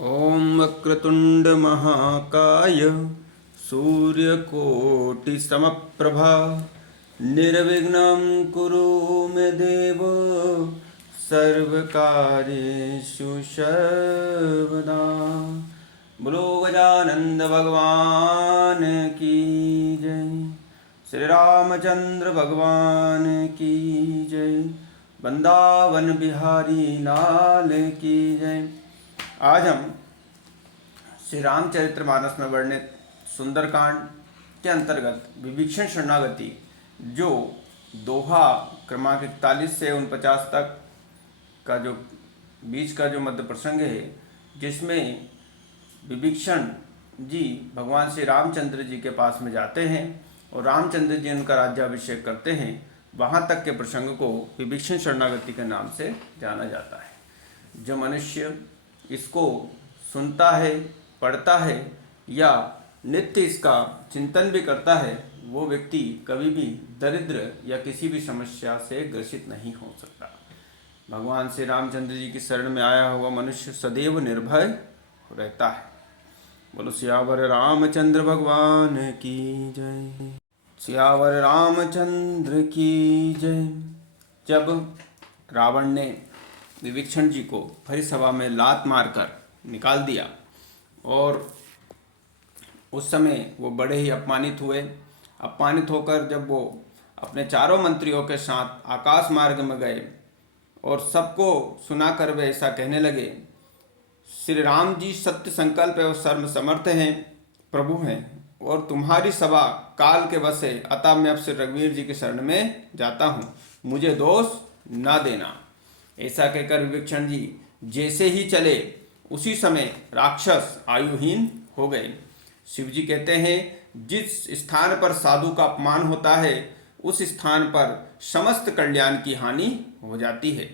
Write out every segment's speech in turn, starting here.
ॐ वक्रतुण्ड महाकाय सूर्यकोटिसमप्रभा निर्विघ्नं कुरु मे देव सर्वकार्येषु सर्वदा। बोलो गजानंद भगवान की जय। श्री रामचंद्र भगवान की जय। वृंदावन बिहारी लाल की जय। आज हम श्री रामचरितमानस में वर्णित सुंदरकांड के अंतर्गत विभीषण शरणागति जो दोहा क्रमांक 41 से 49 तक का जो बीच का जो मध्य प्रसंग है, जिसमें विभीषण जी भगवान श्री रामचंद्र जी के पास में जाते हैं और रामचंद्र जी उनका राज्याभिषेक करते हैं, वहाँ तक के प्रसंग को विभीषण शरणागति के नाम से जाना जाता है। जो मनुष्य इसको सुनता है, पढ़ता है या नित्य इसका चिंतन भी करता है, वो व्यक्ति कभी भी दरिद्र या किसी भी समस्या से ग्रसित नहीं हो सकता। भगवान श्री रामचंद्र जी की शरण में आया हुआ मनुष्य सदैव निर्भय रहता है। बोलो सियावर रामचंद्र भगवान की जय। सियावर रामचंद्र की जय। जब रावण ने विभीषण जी को भरी सभा में लात मारकर निकाल दिया और उस समय वो बड़े ही अपमानित हुए। अपमानित होकर जब वो अपने चारों मंत्रियों के साथ आकाश मार्ग में गए और सबको सुनाकर वे ऐसा कहने लगे, श्री राम जी सत्य संकल्प और सर्व समर्थ हैं, प्रभु हैं और तुम्हारी सभा काल के वश है, अतः मैं अब श्री रघुवीर जी की शरण में जाता हूँ, मुझे दोष न देना। ऐसा कहकर विभीषण जी जैसे ही चले उसी समय राक्षस आयुहीन हो गए। शिव जी कहते हैं, जिस स्थान पर साधु का अपमान होता है उस स्थान पर समस्त कल्याण की हानि हो जाती है।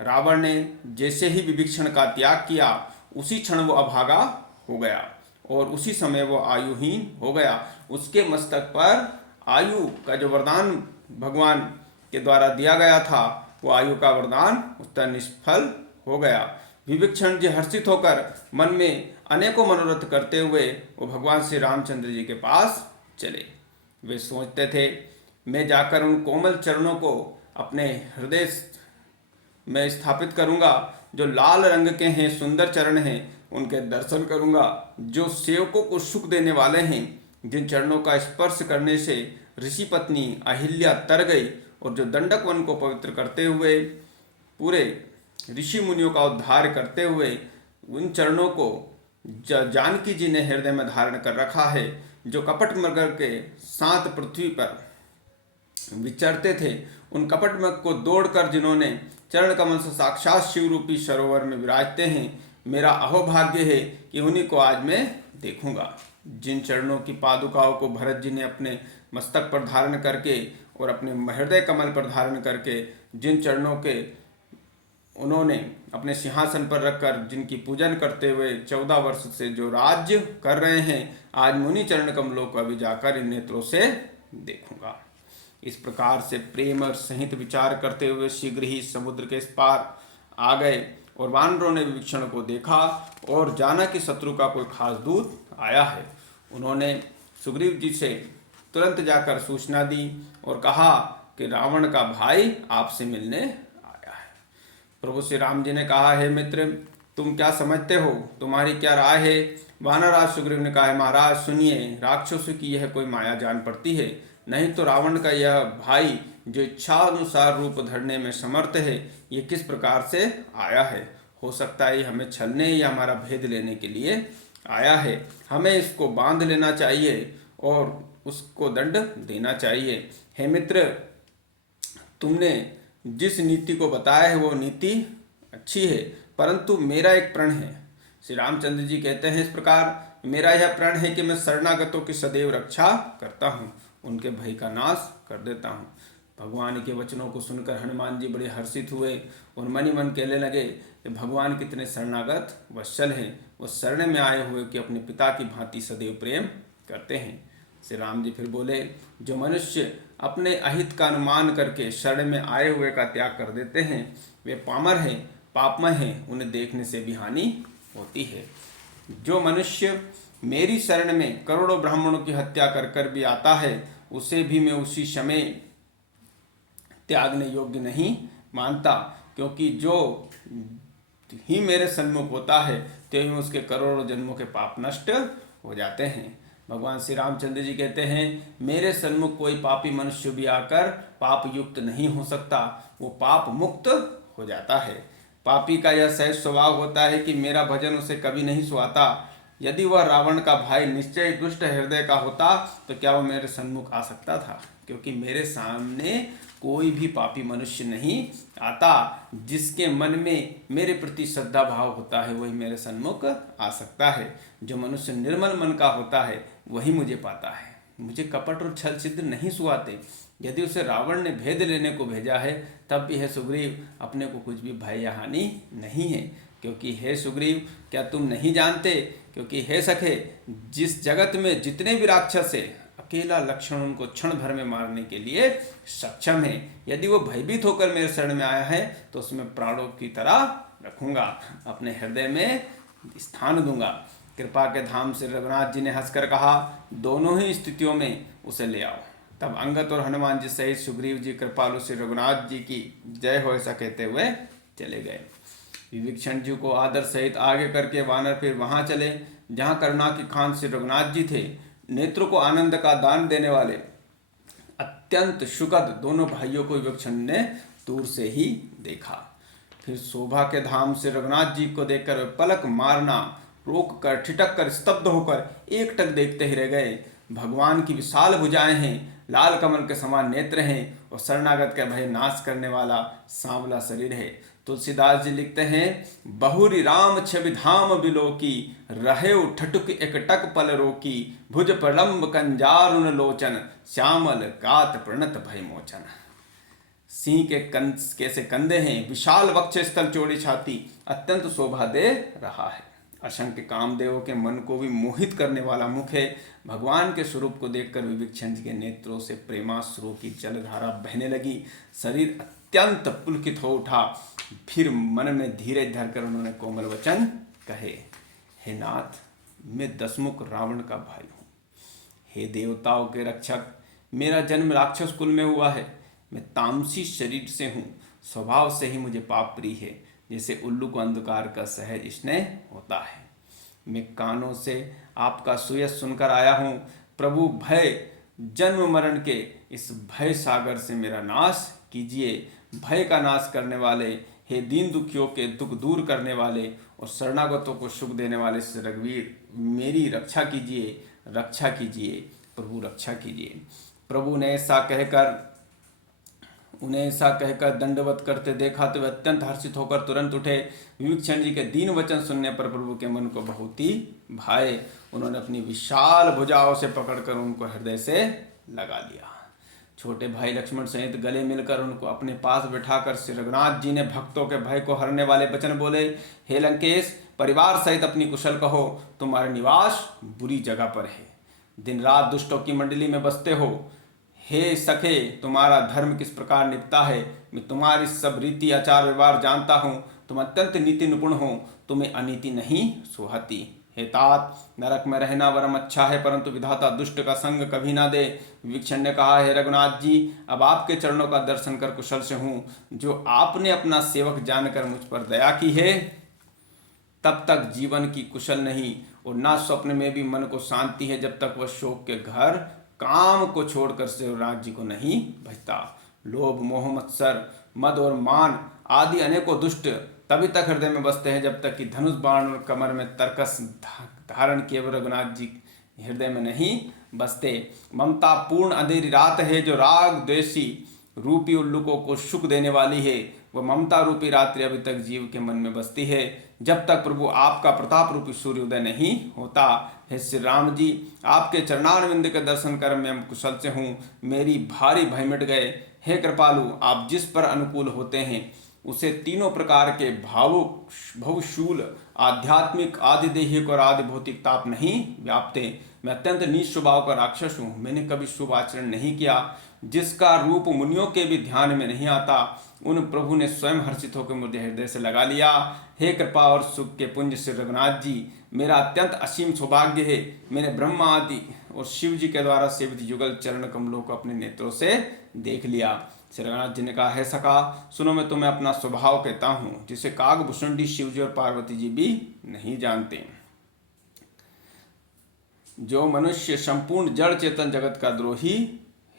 रावण ने जैसे ही विभीषण का त्याग किया उसी क्षण वो अभागा हो गया और उसी समय वो आयुहीन हो गया। उसके मस्तक पर आयु का जो वरदान भगवान के द्वारा दिया गया था, वो आयु का वरदान उसका निष्फल हो गया। विभीषण जी हर्षित होकर मन में अनेकों मनोरथ करते हुए वो भगवान श्री रामचंद्र जी के पास चले। वे सोचते थे, मैं जाकर उन कोमल चरणों को अपने हृदय में स्थापित करूंगा, जो लाल रंग के हैं, सुंदर चरण हैं, उनके दर्शन करूंगा, जो सेवकों को सुख देने वाले हैं, जिन चरणों का स्पर्श करने से ऋषि पत्नी अहिल्या तर गई और जो दंडक वन को पवित्र करते हुए पूरे ऋषि मुनियों का उद्धार करते हुए उन चरणों को जानकी जी ने हृदय में धारण कर रखा है, जो कपट मृग के साथ पृथ्वी पर विचरते थे, उन कपट मृग को दौड़कर जिन्होंने चरण कमल से साक्षात शिव रूपी सरोवर में विराजते हैं, मेरा अहोभाग्य है कि उन्हीं को आज मैं देखूंगा। जिन चरणों की पादुकाओं को भरत जी ने अपने मस्तक पर धारण करके और अपने हृदय कमल पर धारण करके जिन चरणों के उन्होंने अपने सिंहासन पर रखकर जिनकी पूजन करते हुए 14 वर्ष से जो राज्य कर रहे हैं, आज मुनि चरण कमलों को अभी जाकर इन नेत्रों से देखूंगा। इस प्रकार से प्रेम और सहित विचार करते हुए शीघ्र ही समुद्र के इस पार आ गए और वानरों ने विभीषण को देखा और जाना कि शत्रु का कोई खास दूत आया है। उन्होंने सुग्रीव जी से तुरंत जाकर सूचना दी और कहा कि रावण का भाई आपसे मिलने आया है। प्रभु श्री राम जी ने कहा, हे मित्र, तुम क्या समझते हो, तुम्हारी क्या राय है? वानरराज सुग्रीव ने कहा, महाराज सुनिए, राक्षसों की यह कोई माया जान पड़ती है, नहीं तो रावण का यह भाई जो इच्छा अनुसार रूप धरने में समर्थ है, ये किस प्रकार से आया है? हो सकता है हमें छलने या हमारा भेद लेने के लिए आया है। हमें इसको बांध लेना चाहिए और उसको दंड देना चाहिए। हे मित्र, तुमने जिस नीति को बताया है वो नीति अच्छी है, परंतु मेरा एक प्रण है। श्री रामचंद्र जी कहते हैं, इस प्रकार मेरा यह प्रण है कि मैं शरणागतों की सदैव रक्षा करता हूँ, उनके भय का नाश कर देता हूँ। भगवान के वचनों को सुनकर हनुमान जी बड़े हर्षित हुए और मन ही मन कहने लगे कि भगवान कितने शरणागत वत्सल हैं, वो शरण में आए हुए कि अपने पिता की भांति सदैव प्रेम करते हैं। श्री राम जी फिर बोले, जो मनुष्य अपने अहित का अनुमान करके शरण में आए हुए का त्याग कर देते हैं, वे पामर हैं, पापमय हैं, उन्हें देखने से भी हानि होती है। जो मनुष्य मेरी शरण में करोड़ों ब्राह्मणों की हत्या कर कर भी आता है, उसे भी मैं उसी समय त्यागने योग्य नहीं मानता, क्योंकि जो ही मेरे सन्मुख होता है तो ही उसके करोड़ों जन्मों के पाप नष्ट हो जाते हैं। भगवान श्री रामचंद्र जी कहते हैं, मेरे सन्मुख कोई पापी मनुष्य भी आकर पाप युक्त नहीं हो सकता, वो पाप मुक्त हो जाता है। पापी का यह सहज स्वभाव होता है कि मेरा भजन उसे कभी नहीं सुहाता। यदि वह रावण का भाई निश्चय दुष्ट हृदय का होता तो क्या वह मेरे सन्मुख आ सकता था, क्योंकि मेरे सामने कोई भी पापी मनुष्य नहीं आता। जिसके मन में मेरे प्रति श्रद्धा भाव होता है वही मेरे सन्मुख आ सकता है। जो मनुष्य निर्मल मन का होता है वही मुझे पाता है। मुझे कपट और छल छिद्र नहीं सुहाते। यदि उसे रावण ने भेद लेने को भेजा है तब भी है सुग्रीव, अपने को कुछ भी भय या हानि नहीं है। क्योंकि हे सुग्रीव, क्या तुम नहीं जानते, क्योंकि हे सखे, जिस जगत में जितने भी राक्षस है, अकेला लक्ष्मण उनको क्षण भर में मारने के लिए सक्षम है। यदि वो भयभीत होकर मेरे शरण में आया है तो उसमें प्राणों की तरह रखूंगा, अपने हृदय में स्थान दूंगा। कृपा के धाम से रघुनाथ जी ने हंसकर कहा, दोनों ही स्थितियों में उसे ले आओ। तब अंगद और हनुमान जी सहित सुग्रीव जी कृपालु श्री रघुनाथ जी की जय हो ऐसा कहते हुए चले गए। विभीषण जी को आदर सहित आगे करके वानर फिर वहां चले जहां करुणा की खान श्री रघुनाथ जी थे। नेत्रों को आनंद का दान देने वाले अत्यंत शुकद दोनों भाइयों को विभीषण ने दूर से ही देखा। फिर शोभा के धाम से रघुनाथ जी को देखकर वे पलक मारना रोक कर ठिठक कर स्तब्ध होकर एकटक देखते ही रह गए। भगवान की विशाल भुजाएं हैं, लाल कमल के समान नेत्र हैं और शरणागत का भय नाश करने वाला सांवला शरीर है। तुलसीदास जी लिखते हैं, बहुरी राम छवि धाम बिलोकी, रहे ठटुक एकटक पल रोकी, भुज प्रलंब कंजारुन लोचन, श्यामल गात प्रणत भय मोचन। सिंह के कैसे कंधे हैं, विशाल वक्ष स्थल चौड़ी छाती, अत्यंत शोभा दे रहा है। असंख्य कामदेवों के मन को भी मोहित करने वाला मुख है। भगवान के स्वरूप को देखकर विभीषण जी के नेत्रों से प्रेमाश्रु की जलधारा बहने लगी। शरीर अत्यंत पुलकित हो उठा। फिर मन में धीरज धरकर उन्होंने कोमल वचन कहे, हे नाथ, मैं दशमुख रावण का भाई हूँ। हे देवताओं के रक्षक, मेरा जन्म राक्षस कुल में हुआ है। मैं तामसी शरीर से हूँ, स्वभाव से ही मुझे पाप प्रिय है, जैसे उल्लू को अंधकार का सहज स्नेह होता है। मैं कानों से आपका सुयश सुनकर आया हूँ। प्रभु, भय जन्म मरण के इस भय सागर से मेरा नाश कीजिए। भय का नाश करने वाले, हे दीन दुखियों के दुख दूर करने वाले और शरणागतों को सुख देने वाले श्री रघुवीर, मेरी रक्षा कीजिए, रक्षा कीजिए प्रभु, रक्षा कीजिए। प्रभु ने उन्हें ऐसा कहकर दंडवत करते देखा तो वे अत्यंत हर्षित होकर तुरंत उठे। विभीषण जी के दीन वचन सुनने पर प्रभु के मन को बहुत ही भाए। उन्होंने अपनी विशाल भुजाओं से पकड़कर उनको हृदय से लगा लिया। छोटे भाई लक्ष्मण सहित गले मिलकर उनको अपने पास बिठाकर श्री रघुनाथ जी ने भक्तों के भय को हरने वाले वचन बोले, हे लंकेश, परिवार सहित अपनी कुशल कहो। तुम्हारा निवास बुरी जगह पर है, दिन रात दुष्टों की मंडली में बसते हो। हे सखे, तुम्हारा धर्म किस प्रकार निपटा है, मैं तुम्हारी सब रीति आचार व्यवहार जानता हूँ। तुम अत्यंत नीति निपुण हो, तुम्हें अनीति नहीं सुहाती। हे तात, नरक में रहना वरम अच्छा है, परंतु विधाता दुष्ट का संग कभी ना दे। विभीषण ने कहा, हे रघुनाथ जी, अब आपके चरणों का दर्शन कर कुशल से हूँ। जो आपने अपना सेवक जानकर मुझ पर दया की है, तब तक जीवन की कुशल नहीं और ना स्वप्न में भी मन को शांति है, जब तक वह शोक के घर काम को छोड़कर शिवराज जी को नहीं भजता। लोभ, मोह, मत्सर, मद और मान आदि अनेकों दुष्ट तभी तक हृदय में बसते हैं जब तक कि धनुष बाण और कमर में तरकस धारण किए रघुनाथ जी हृदय में नहीं बसते। ममता पूर्ण अंधेरी रात है जो राग द्वेषी रूपी उल्लुकों को सुख देने वाली है। वह ममता रूपी रात्रि अभी तक जीव के मन में बसती है, जब तक प्रभु आपका प्रताप रूपी सूर्योदय नहीं होता। हे श्री राम जी, आपके चरणारविंद के दर्शन कर मैं कुशल से हूँ, मेरी भारी भय मिट गए। हे कृपालु, आप जिस पर अनुकूल होते हैं उसे तीनों प्रकार के भावुक, भवशूल, आध्यात्मिक, आदिदेहिक और आदि भौतिक ताप नहीं व्यापते। मैं अत्यंत नीच स्वभाव का राक्षस हूँ, मैंने कभी शुभ आचरण नहीं किया, जिसका रूप मुनियों के भी ध्यान में नहीं आता। उन प्रभु ने स्वयं हर्षित होकर मुझे हृदय से लगा लिया। हे कृपा और सुख के पुंज श्री रघुनाथ जी, मेरा अत्यंत असीम सौभाग्य है, मैंने ब्रह्मा आदि और शिव जी के द्वारा सेवित युगल चरण कमलों को अपने नेत्रों से देख लिया। श्री रघुनाथ जी ने कहा, हे सखा, सुनो, मैं तुम्हें अपना स्वभाव कहता हूँ, जिसे कागभूषुंडी शिव जी और पार्वती जी भी नहीं जानते। जो मनुष्य संपूर्ण जड़ चेतन जगत का द्रोही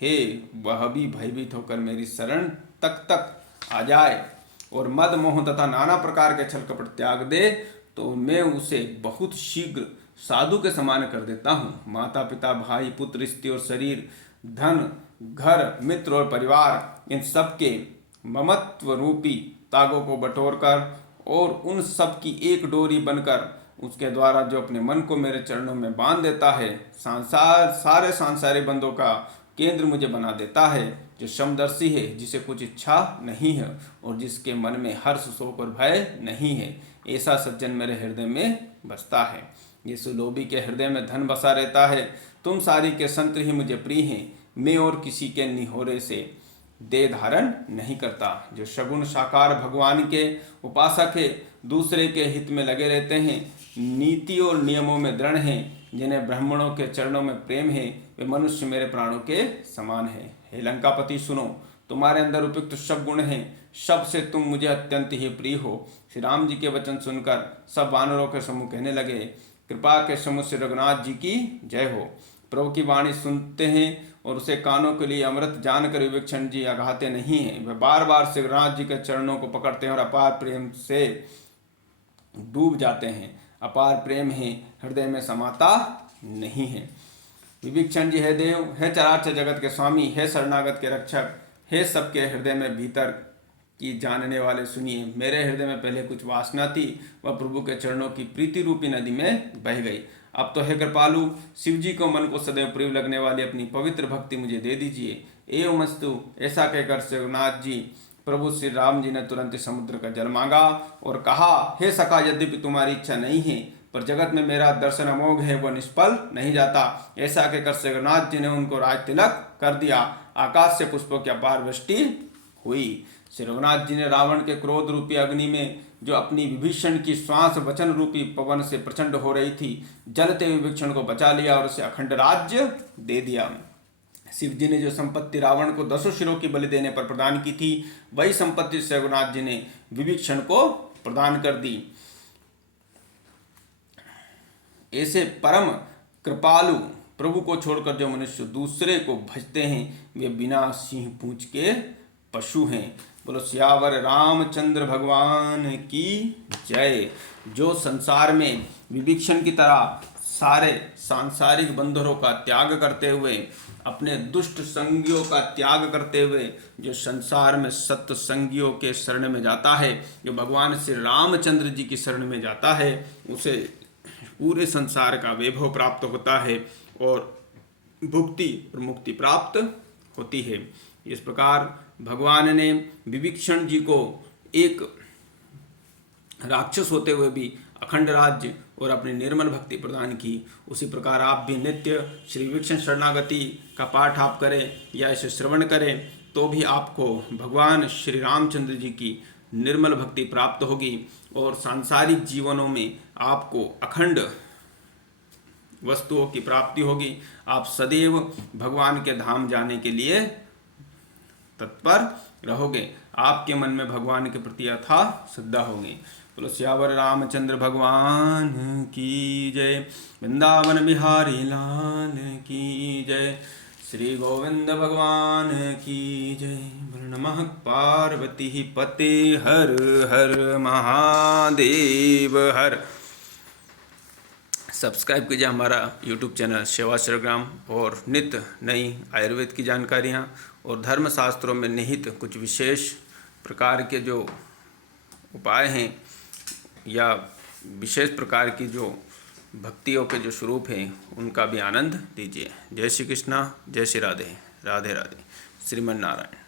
है, वह भी भयभीत होकर मेरी शरण तक आ जाए और मद मोह तथा नाना प्रकार के छल कपट त्याग दे, तो मैं उसे बहुत शीघ्र साधु के समान कर देता हूँ। माता पिता भाई पुत्र स्त्री और शरीर, धन घर मित्र और परिवार, इन सब के ममत्व रूपी तागों को बटोर कर और उन सब की एक डोरी बनकर उसके द्वारा जो अपने मन को मेरे चरणों में बांध देता है, सारे सांसारिक बंधों का केंद्र मुझे बना देता है। जो समदर्शी है, जिसे कुछ इच्छा नहीं है और जिसके मन में हर्ष शोक और भय नहीं है, ऐसा सज्जन मेरे हृदय में बसता है। ये सुलोभी के हृदय में धन बसा रहता है। तुम सारी के संत ही मुझे प्रिय हैं। मैं और किसी के निहोरे से देह धारण नहीं करता। जो सगुण साकार भगवान के उपासक है, दूसरे के हित में लगे रहते हैं, नीति और नियमों में दृढ़ हैं, जिन्हें ब्राह्मणों के चरणों में प्रेम है, वे मनुष्य मेरे प्राणों के समान है। हे लंकापति, सुनो, तुम्हारे अंदर उपयुक्त सब गुण हैं, सब से तुम मुझे अत्यंत ही प्रिय हो। श्री राम जी के वचन सुनकर सब वानरों के समूह कहने लगे, कृपा के समूह श्री रघुनाथ जी की जय हो। प्रभु की वाणी सुनते हैं और उसे कानों के लिए अमृत जानकर विवेक्षण जी अघाते नहीं हैं। वे बार बार श्री रघुनाथ जी के चरणों को पकड़ते हैं और अपार प्रेम से डूब जाते हैं। अपार प्रेम है, हृदय में समाता नहीं है। विभीषण जी, हे देव, हे चराचर जगत के स्वामी, हे शरणागत के रक्षक, हे सबके हृदय में भीतर की जानने वाले, सुनिए। मेरे हृदय में पहले कुछ वासना थी, वह प्रभु के चरणों की प्रीति रूपी नदी में बह गई। अब तो हे कृपालु, शिव जी को मन को सदैव प्रिय लगने वाली अपनी पवित्र भक्ति मुझे दे दीजिए। एवमस्तु, ऐसा कहकर रघुनाथ जी प्रभु श्री राम जी ने तुरंत समुद्र का जल मांगा और कहा, हे सखा, यद्यपि तुम्हारी इच्छा नहीं है, पर जगत में मेरा दर्शन अमोघ है, वह निष्फल नहीं जाता। ऐसा कहकर रघुनाथ जी ने उनको राज तिलक कर दिया। आकाश से पुष्पों की अपार वृष्टि हुई। श्री रघुनाथ जी ने रावण के क्रोध रूपी अग्नि में, जो अपनी विभीषण की श्वास वचन रूपी पवन से प्रचंड हो रही थी, जलते विभीषण को बचा लिया और उसे अखंड राज्य दे दिया। शिव जी ने जो संपत्ति रावण को 10 शिरों की बलि देने पर प्रदान की थी, वही संपत्ति श्री रघुनाथ जी ने विभीषण को प्रदान कर दी। ऐसे परम कृपालु प्रभु को छोड़कर जो मनुष्य दूसरे को भजते हैं, वे बिना सिंह पूंछ के पशु हैं। बोलो सियावर रामचंद्र भगवान की जय। जो संसार में विभीषण की तरह सारे सांसारिक बंधनों का त्याग करते हुए, अपने दुष्ट संगियों का त्याग करते हुए, जो संसार में सत्य संगियों के शरण में जाता है, जो भगवान श्री रामचंद्र जी की शरण में जाता है, उसे पूरे संसार का वैभव प्राप्त होता है और भुक्ति और मुक्ति प्राप्त होती है। इस प्रकार भगवान ने विभीषण जी को एक राक्षस होते हुए भी अखंड राज्य और अपनी निर्मल भक्ति प्रदान की। उसी प्रकार आप भी नित्य श्री विभीषण शरणागति का पाठ आप करें या इसे श्रवण करें, तो भी आपको भगवान श्री रामचंद्र जी की निर्मल भक्ति प्राप्त होगी और सांसारिक जीवनों में आपको अखंड वस्तुओं की प्राप्ति होगी। आप सदैव भगवान के धाम जाने के लिए तत्पर रहोगे। आपके मन में भगवान के प्रति अथाह श्रद्धा होगी। बोलो सियावर रामचंद्र भगवान की जय। वृंदावन बिहारी लाल की जय। श्री गोविंद भगवान की जय। बोलो नमः पार्वती पते हर हर महादेव हर। सब्सक्राइब कीजिए हमारा YouTube चैनल सेवाश्रयग्राम और नित्य नई आयुर्वेद की जानकारियाँ और धर्मशास्त्रों में निहित कुछ विशेष प्रकार के जो उपाय हैं या विशेष प्रकार की जो भक्तियों के जो स्वरूप हैं, उनका भी आनंद लीजिए। जय श्री कृष्णा, जय श्री राधे, राधे राधे। श्रीमन नारायण।